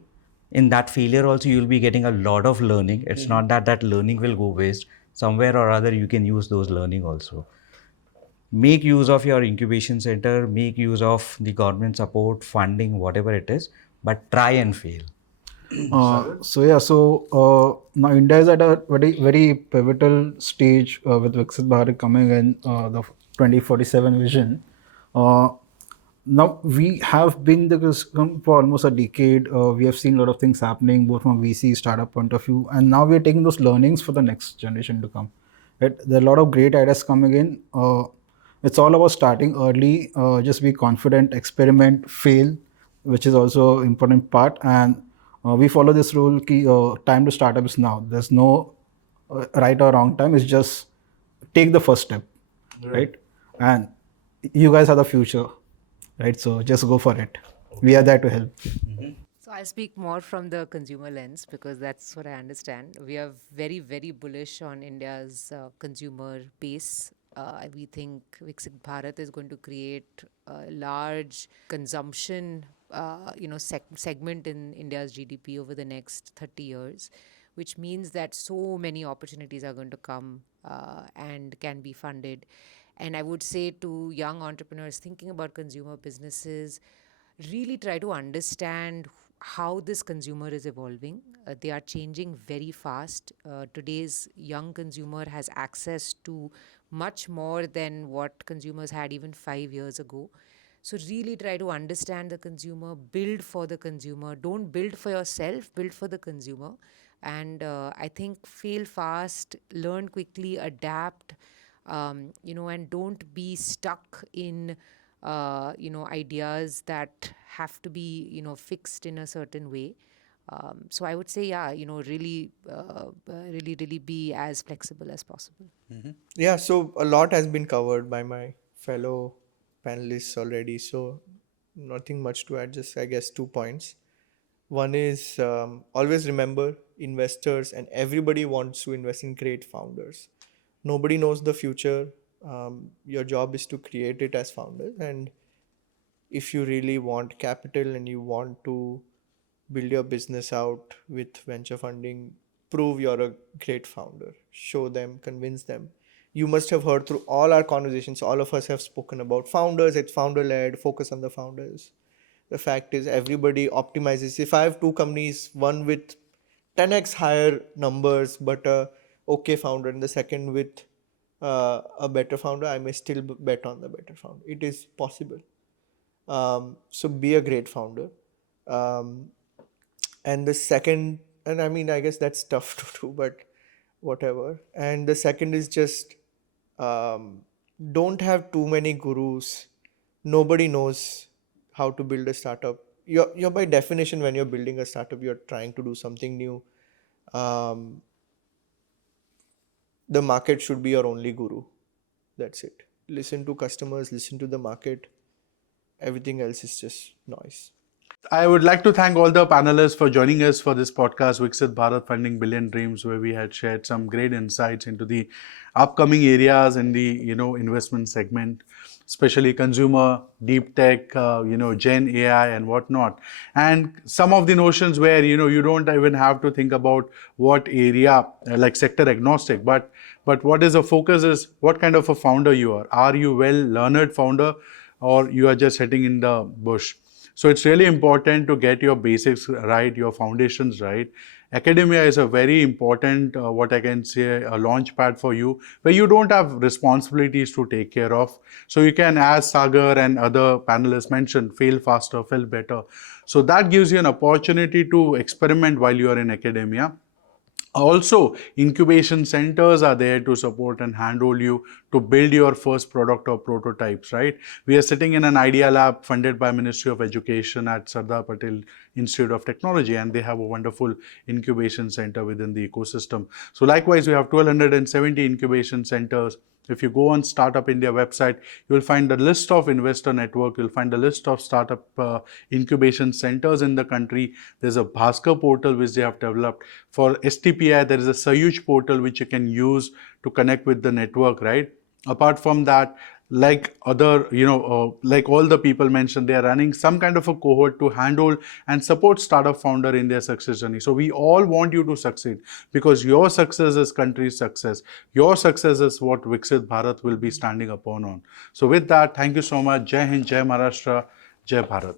In that failure also you'll be getting a lot of learning. It's not that that learning will go waste. Somewhere or other you can use those learning also. Make use of your incubation center, make use of the government support, funding, whatever it is, but try and fail. Now India is at a very pivotal stage with Viksit Bharat coming in the 2047 vision. Uh, Now we have been the system for almost a decade. We have seen a lot of things happening both from VC startup point of view, and now we are taking those learnings for the next generation to come. Right? There are a lot of great ideas coming in. It's all about starting early. Just be confident, experiment, fail, which is also an important part. And we follow this rule: time to startup is now. There's no right or wrong time. It's just take the first step, right? And you guys are the future, right? So just go for it. We are there to help. So I'll speak more from the consumer lens because that's what I understand. We are very, very bullish on India's consumer base. We think Viksit Bharat is going to create a large consumption, segment in India's GDP over the next 30 years, which means that so many opportunities are going to come and can be funded. And I would say to young entrepreneurs thinking about consumer businesses, really try to understand how this consumer is evolving. They are changing very fast. Today's young consumer has access to much more than what consumers had even 5 years ago. So really try to understand the consumer, build for the consumer. Don't build for yourself, build for the consumer. And I think fail fast, learn quickly, adapt, and don't be stuck in ideas that have to be, fixed in a certain way. So I would say, really be as flexible as possible. Yeah, so a lot has been covered by my fellow panelists already. So nothing much to add, just I guess 2 points. One is always remember investors and everybody wants to invest in great founders. Nobody knows the future. Your job is to create it as founders. And if you really want capital and you want to build your business out with venture funding, prove you're a great founder. Show them, convince them. You must have heard through all our conversations, all of us have spoken about founders, it's founder led, focus on the founders. The fact is, everybody optimizes. If I have two companies, one with 10x higher numbers, but a okay founder, and the second with a better founder, I may still bet on the better founder. It is possible. So be a great founder. And the second, and I mean, I guess that's tough to do, but whatever. And the second is just don't have too many gurus. Nobody knows how to build a startup. You're by definition, when you're building a startup, you're trying to do something new. The market should be your only guru. That's it. Listen to customers, listen to the market. Everything else is just noise. I would like to thank all the panelists for joining us for this podcast, Viksit Bharat Funding Billion Dreams, where we had shared some great insights into the upcoming areas in the investment segment, especially consumer, deep tech, Gen AI and whatnot. And some of the notions where you don't even have to think about what area, like sector agnostic, but what is the focus is what kind of a founder you are. Are you well learned founder, or you are just sitting in the bush? So it's really important to get your basics right, your foundations right. Academia is a very important, what I can say, a launch pad for you, where you don't have responsibilities to take care of. So you can, as Sagar and other panelists mentioned, fail faster, fail better. So that gives you an opportunity to experiment while you are in academia. Also, incubation centers are there to support and handhold you to build your first product or prototypes, right? We are sitting in an idea lab funded by Ministry of Education at Sardar Patel Institute of Technology, and they have a wonderful incubation center within the ecosystem. So likewise, we have 1,270 incubation centers. If you go on Startup India website, you will find a list of investor network. You'll find a list of startup incubation centers in the country. There's a Bhaskar portal which they have developed. For STPI, there is a Sayuj portal which you can use to connect with the network, right? Apart from that, like other, like all the people mentioned, they are running some kind of a cohort to handle and support startup founder in their success journey. So we all want you to succeed, because your success is country's success. Your success is what Viksit Bharat will be standing upon on. So with that, thank you so much. Jai Hind, Jai Maharashtra, Jai Bharat.